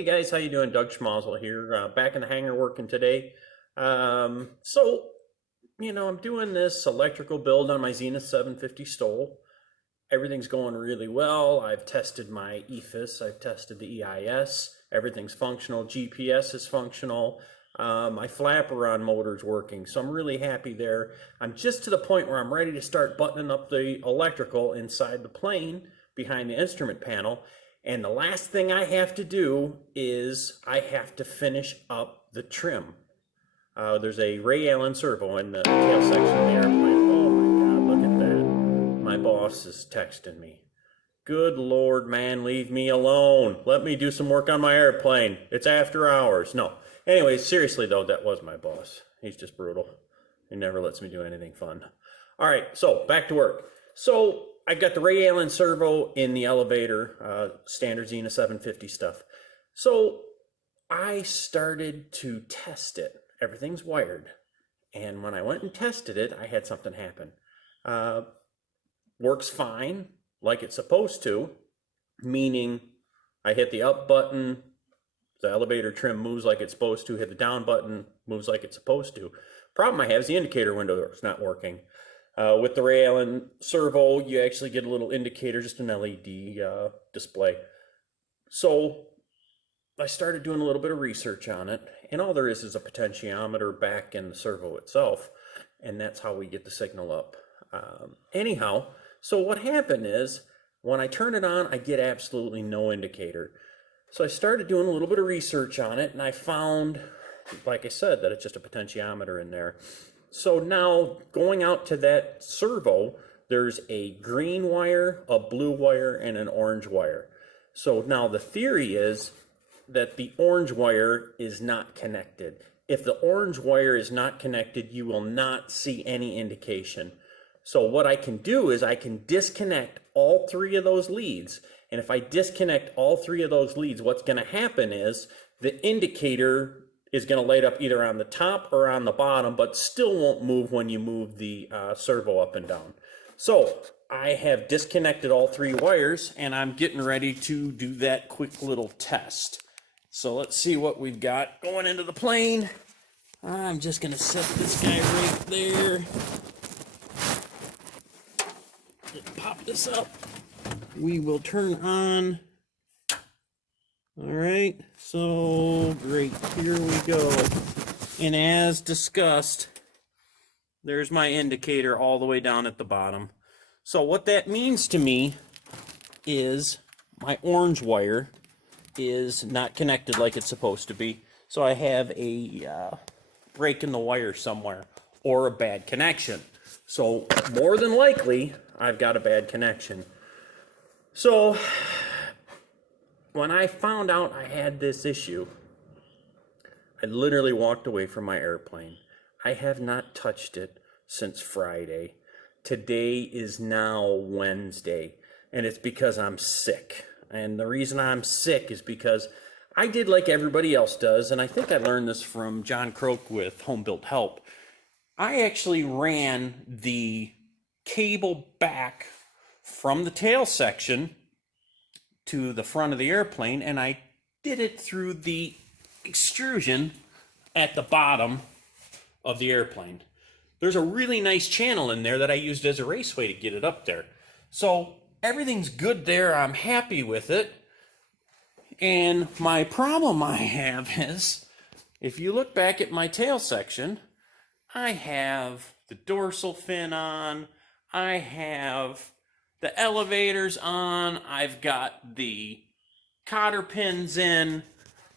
Hey guys, how you doing? Doug Schmazel here, back in the hangar working today. I'm doing this electrical build on my Zenith 750 STOL. Everything's going really well. I've tested my EFIS, I've tested the EIS, everything's functional, GPS is functional. My flaperon motor's working, so I'm really happy there. I'm just to the point where I'm ready to start buttoning up the electrical inside the plane behind the instrument panel. And the last thing I have to do is I have to finish up the trim. There's a Ray Allen servo in the tail section of the airplane. Oh my God, look at that. My boss is texting me. Good Lord, man, leave me alone. Let me do some work on my airplane. It's after hours. No. Anyway, seriously though, that was my boss. He's just brutal. He never lets me do anything fun. All right, so back to work. So I got the Ray Allen servo in the elevator, standard Zenith 750 stuff. So I started to test it. Everything's wired. And when I went and tested it, I had something happen. Works fine, like it's supposed to, meaning I hit the up button, the elevator trim moves like it's supposed to, hit the down button, moves like it's supposed to. Problem I have is the indicator window is not working. With the Ray Allen servo, you actually get a little indicator, just an LED display. So I started doing a little bit of research on it, and all there is a potentiometer back in the servo itself, and that's how we get the signal up. Anyhow, so what happened is, when I turn it on, I get absolutely no indicator. So I started doing a little bit of research on it, and I found, like I said, that it's just a potentiometer in there. So now, going out to that servo, there's a green wire, a blue wire, and an orange wire. So now the theory is that the orange wire is not connected. If the orange wire is not connected, you will not see any indication. So what I can do is I can disconnect all three of those leads. And if I disconnect all three of those leads, what's going to happen is the indicator is going to light up either on the top or on the bottom, but still won't move when you move the servo up and down. So I have disconnected all three wires, and I'm getting ready to do that quick little test. So let's see what we've got going into the plane. I'm just going to set this guy right there. Just pop this up. We will turn on. All right, so great, here we go. And as discussed, there's my indicator all the way down at the bottom. So what that means to me is my orange wire is not connected like it's supposed to be. So I have a break in the wire somewhere or a bad connection. So more than likely, I've got a bad connection. So when I found out I had this issue, I literally walked away from my airplane. I have not touched it since Friday. Today is now Wednesday, and it's because I'm sick. And the reason I'm sick is because I did like everybody else does, and I think I learned this from John Croak with Home Built Help. I actually ran the cable back from the tail section to the front of the airplane, and I did it through the extrusion at the bottom of the airplane. There's a really nice channel in there that I used as a raceway to get it up there. So everything's good there. I'm happy with it. And my problem I have is, if you look back at my tail section, I have the dorsal fin on, I have the elevator's on, I've got the cotter pins in,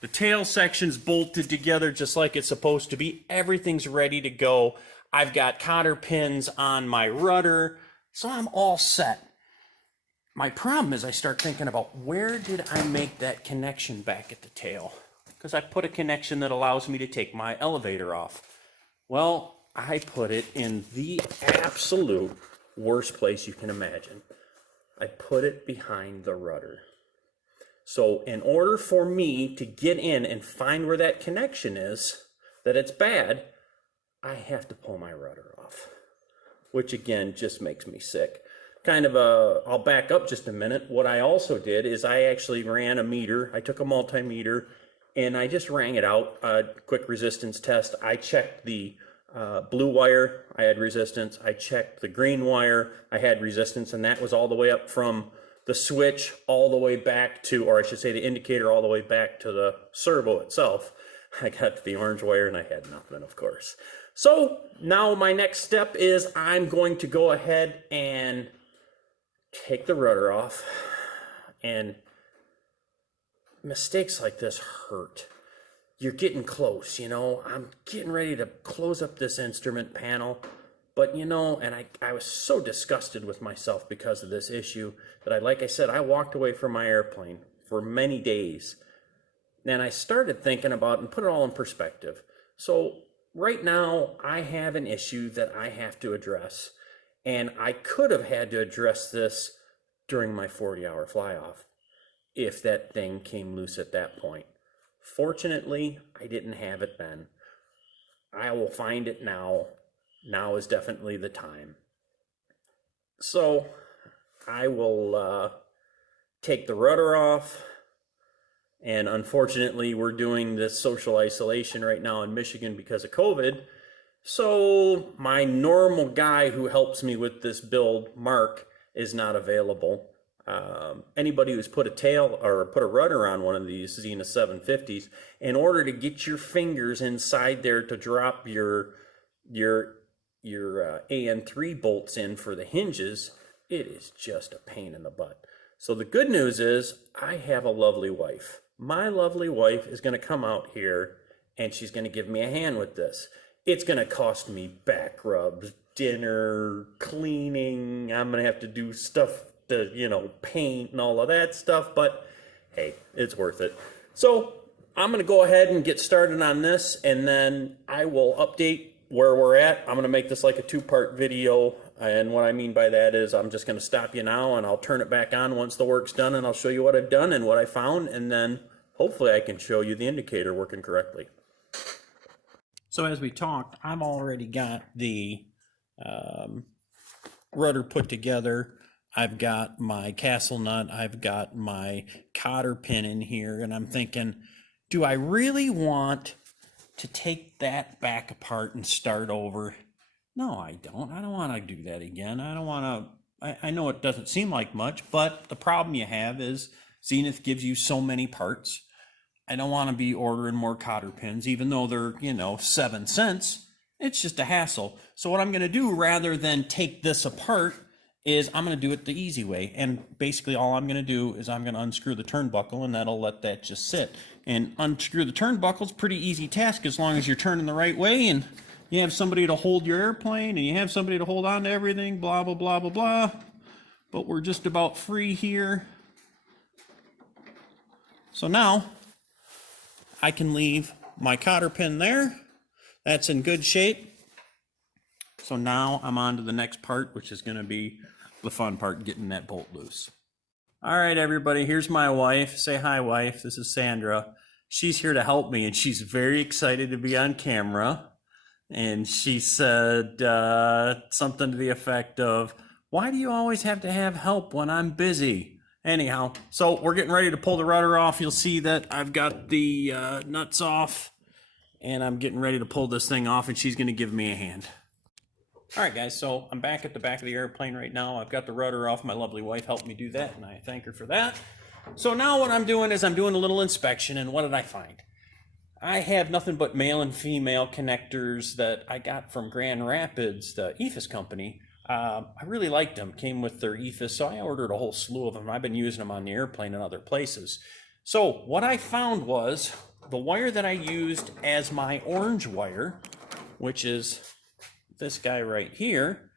the tail section's bolted together just like it's supposed to be. Everything's ready to go. I've got cotter pins on my rudder, so I'm all set. My problem is I start thinking about, where did I make that connection back at the tail? Because I put a connection that allows me to take my elevator off. Well, I put it in the absolute worst place you can imagine. I put it behind the rudder. So in order for me to get in and find where that connection is, that it's bad, I have to pull my rudder off, which again just makes me sick. kind of I'll back up just a minute. What I also did is I actually ran a meter. I took a multimeter and I just rang it out, quick resistance test. I checked the blue wire, I had resistance. I checked the green wire, I had resistance, and that was all the way up from the switch all the way back to, or I should say the indicator all the way back to the servo itself. I got to the orange wire and I had nothing, of course. So now my next step is I'm going to go ahead and take the rudder off, and mistakes like this hurt. You're getting close, you know. I'm getting ready to close up this instrument panel, but you know, and I was so disgusted with myself because of this issue that like I said, I walked away from my airplane for many days. And I started thinking about and put it all in perspective. So right now I have an issue that I have to address, and I could have had to address this during my 40-hour fly-off if that thing came loose at that point. Fortunately, I didn't have it then. I will find it now. Now is definitely the time. So I will take the rudder off. And unfortunately, we're doing this social isolation right now in Michigan because of COVID. So my normal guy who helps me with this build, Mark, is not available. Anybody who's put a tail or put a rudder on one of these Zenith 750s, in order to get your fingers inside there to drop your AN3 bolts in for the hinges, it is just a pain in the butt. So the good news is I have a lovely wife. My lovely wife is going to come out here and she's going to give me a hand with this. It's going to cost me back rubs, dinner, cleaning. I'm going to have to do stuff to, you know, paint and all of that stuff, but hey, it's worth it. So I'm going to go ahead and get started on this, and then I will update where we're at. I'm going to make this like a two-part video, and what I mean by that is I'm just going to stop you now and I'll turn it back on once the work's done, and I'll show you what I've done and what I found, and then hopefully I can show you the indicator working correctly. So as we talked, I've already got the rudder put together. I've got my castle nut, I've got my cotter pin in here, and I'm thinking, do I really want to take that back apart and start over? No, I don't. I don't want to do that again. I don't want to, I know it doesn't seem like much, but the problem you have is Zenith gives you so many parts. I don't want to be ordering more cotter pins, even though they're, you know, 7 cents. It's just a hassle. So what I'm going to do, rather than take this apart, is I'm going to do it the easy way. And basically all I'm going to do is I'm going to unscrew the turnbuckle, and that'll let that just sit. And unscrew the turnbuckle is a pretty easy task as long as you're turning the right way and you have somebody to hold your airplane and you have somebody to hold on to everything, blah, blah, blah, blah, blah. But we're just about free here. So now I can leave my cotter pin there. That's in good shape. So now I'm on to the next part, which is going to be the fun part, getting that bolt loose. All right, everybody, here's my wife. Say hi, wife. This is Sandra. She's here to help me, and she's very excited to be on camera. And she said something to the effect of, why do you always have to have help when I'm busy? Anyhow, so we're getting ready to pull the rudder off. You'll see that I've got the nuts off, and I'm getting ready to pull this thing off, and she's going to give me a hand. All right, guys, so I'm back at the back of the airplane right now. I've got the rudder off. My lovely wife helped me do that, and I thank her for that. So now what I'm doing is I'm doing a little inspection, and what did I find? I have nothing but male and female connectors that I got from Grand Rapids, the EFIS company. I really liked them, came with their EFIS, so I ordered a whole slew of them. I've been using them on the airplane and other places. So what I found was the wire that I used as my orange wire, which is this guy right here,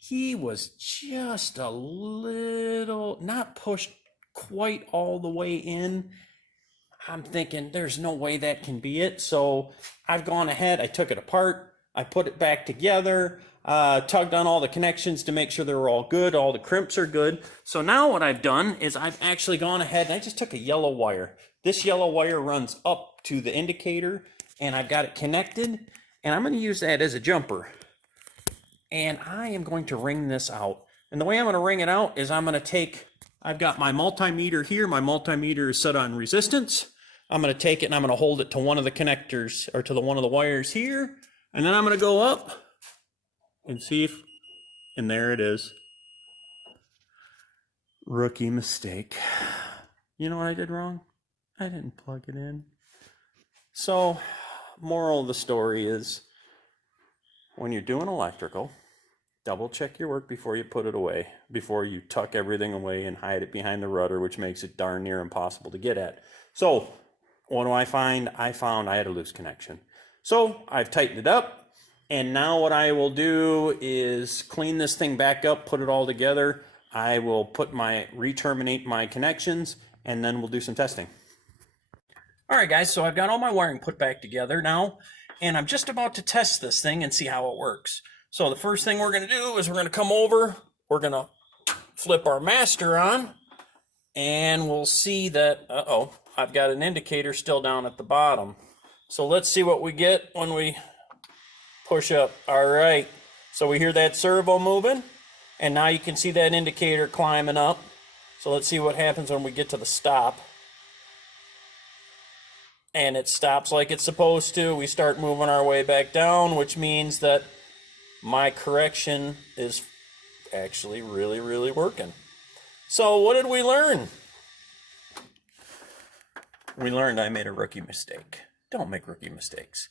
he was just a little, not pushed quite all the way in. I'm thinking there's no way that can be it. So I've gone ahead, I took it apart, I put it back together, tugged on all the connections to make sure they were all good, all the crimps are good. So now what I've done is I've actually gone ahead and I just took a yellow wire. This yellow wire runs up to the indicator, and I've got it connected, and I'm going to use that as a jumper. And I am going to ring this out. And the way I'm going to ring it out is I'm going to take, I've got my multimeter here. My multimeter is set on resistance. I'm going to take it and I'm going to hold it to one of the connectors, or to one of the wires here. And then I'm going to go up and see if, and there it is. Rookie mistake. You know what I did wrong? I didn't plug it in. So, moral of the story is, when you're doing electrical, double check your work before you put it away, before you tuck everything away and hide it behind the rudder, which makes it darn near impossible to get at. So, what do I find? I found I had a loose connection. So, I've tightened it up, and now what I will do is clean this thing back up, put it all together. I will re-terminate my connections, and then we'll do some testing. All right, guys, so I've got all my wiring put back together now, and I'm just about to test this thing and see how it works. So the first thing we're going to do is we're going to come over, we're going to flip our master on, and we'll see that, I've got an indicator still down at the bottom. So let's see what we get when we push up. All right, so we hear that servo moving, and now you can see that indicator climbing up. So let's see what happens when we get to the stop. And it stops like it's supposed to. We start moving our way back down, which means that my correction is actually really, really working. So what did we learn? We learned I made a rookie mistake. Don't make rookie mistakes.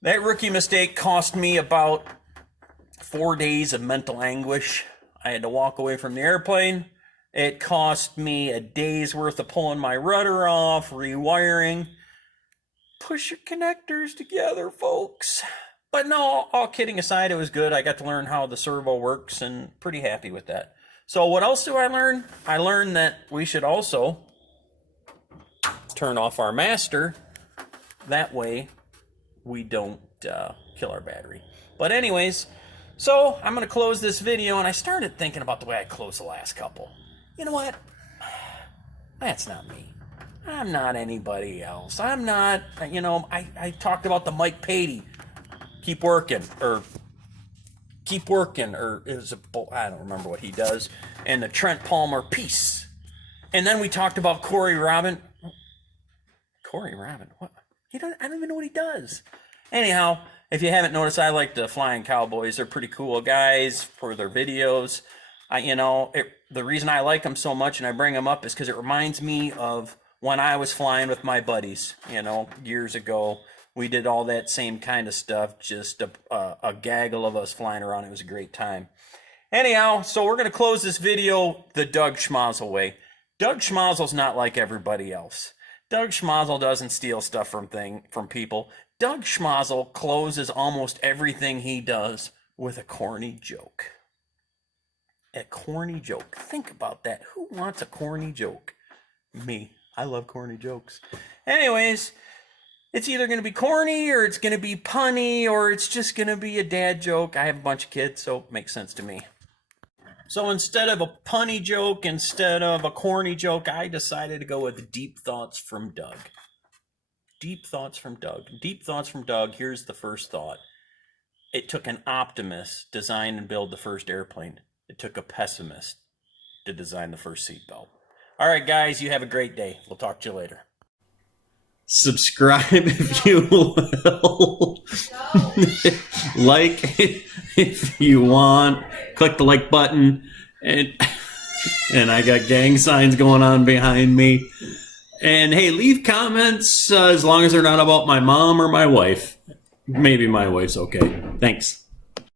That rookie mistake cost me about 4 days of mental anguish. I had to walk away from the airplane. It cost me a day's worth of pulling my rudder off, rewiring. Push your connectors together, folks. But no, all kidding aside, it was good. I got to learn how the servo works, and pretty happy with that. So what else do I learn? I learned that we should also turn off our master. That way we don't kill our battery. But anyways, so I'm going to close this video, and I started thinking about the way I closed the last couple. You know what? That's not me. I'm not anybody else. I'm not, I talked about the Mike Patey, keep working, or I don't remember what he does, and the Trent Palmer, peace. And then we talked about Corey Robin. Corey Robin, what? I don't even know what he does. Anyhow, if you haven't noticed, I like the Flying Cowboys. They're pretty cool guys for their videos. The reason I like them so much and I bring them up is because it reminds me of when I was flying with my buddies, years ago. We did all that same kind of stuff, just a gaggle of us flying around. It was a great time. Anyhow, so we're going to close this video the Doug Schmozzle way. Doug Schmozzle's not like everybody else. Doug Schmozzle doesn't steal stuff from people. Doug Schmozzle closes almost everything he does with a corny joke. A corny joke. Think about that. Who wants a corny joke? Me. I love corny jokes. Anyways, it's either going to be corny, or it's going to be punny, or it's just going to be a dad joke. I have a bunch of kids, so it makes sense to me. So instead of a punny joke, instead of a corny joke, I decided to go with Deep Thoughts from Doug. Deep Thoughts from Doug. Deep Thoughts from Doug. Here's the first thought. It took an optimist to design and build the first airplane. It took a pessimist to design the first seatbelt. All right, guys, you have a great day. We'll talk to you later. Subscribe if you will. Like if you want. Click the like button. And I got gang signs going on behind me. And hey, leave comments as long as they're not about my mom or my wife. Maybe my wife's okay. Thanks.